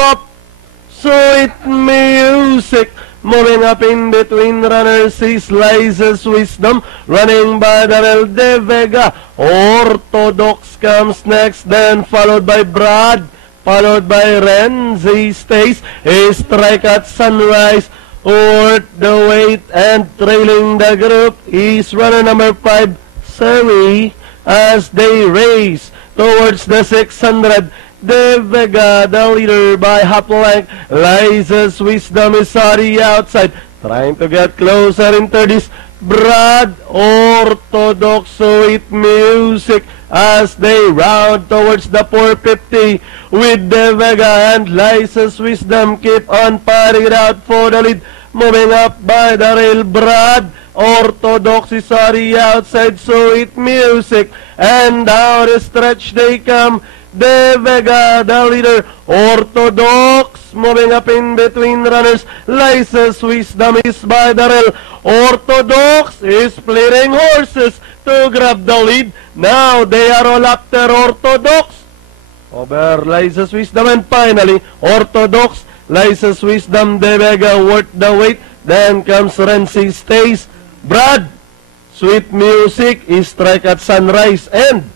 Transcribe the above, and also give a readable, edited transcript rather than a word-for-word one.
up. Sweet music. Moving up in between runners is Liza's Wisdom. Running by Darrell De Vega. Orthodox comes next, then followed by Brad. Followed by Renzi Stays. A strike at Sunrise. Worth the wait, and trailing the group is runner number 5, Surrey, as they race towards the 600. De Vega, the leader by half length. Liza's Wisdom is on the outside, trying to get closer into this. Brad, Orthodox, Sweet Music, as they round towards the 450 with De Vega and Liza's Wisdom keep on fighting it out for the lead. Moving up by the rail, Brad, Orthodox is on the outside, Sweet Music, and down the stretch they come. De Vega, the leader. Orthodox moving up in between runners. Liza's Wisdom is by the rail. Orthodox is splitting horses to grab the lead. Now they are all after Orthodox over Liza's Wisdom, and finally Orthodox, Liza's Wisdom, De Vega worth the wait. Then comes Renzi Stays, Brad, Sweet Music is strike at Sunrise, and